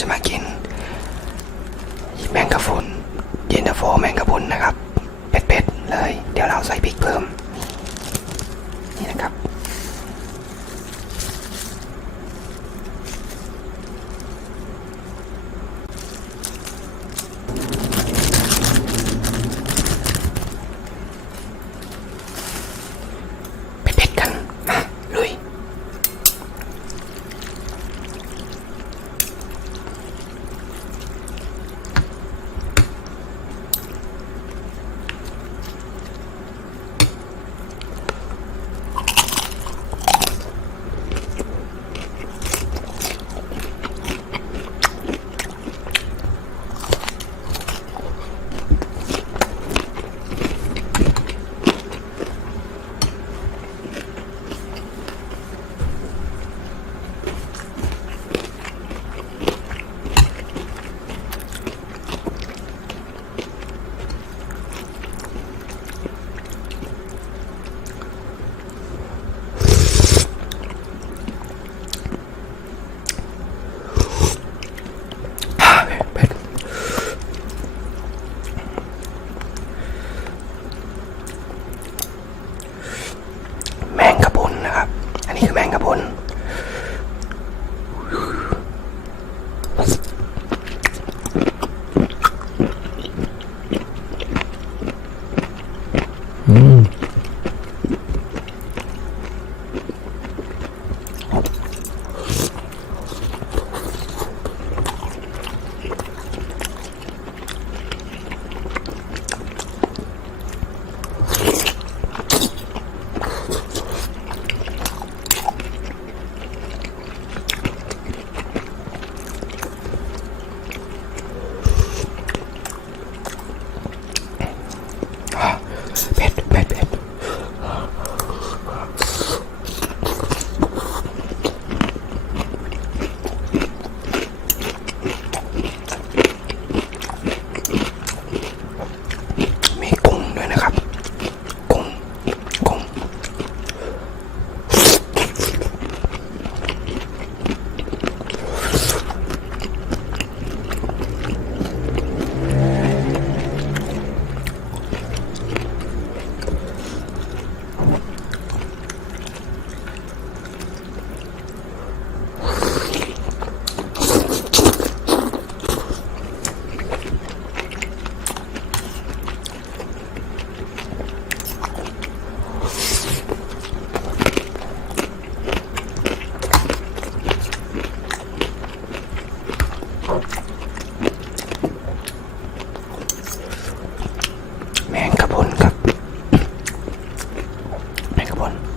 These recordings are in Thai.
จะมากินแมงกะพรุนเย็นตาโฟแมงกะพรุนนะครับ เป็ดๆเลย เดี๋ยวเราใส่พริกเพิ่ม Pin. แ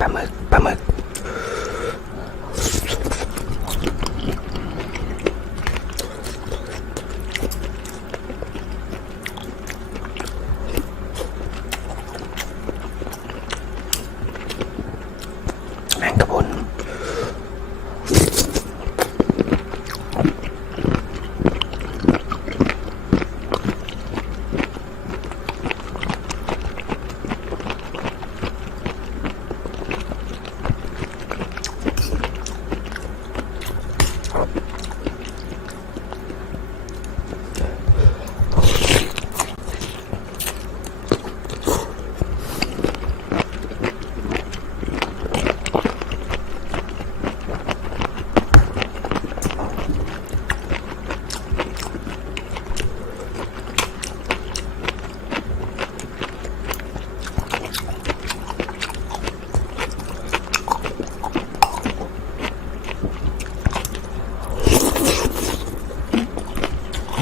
ปลาหมึกปลาหมึก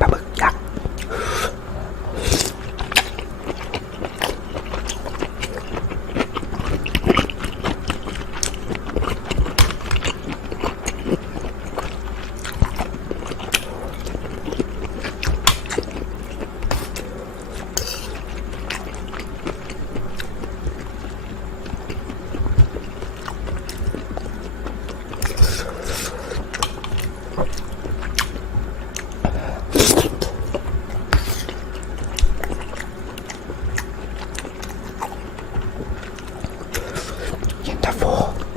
ปลาหมึกยักษ์ เ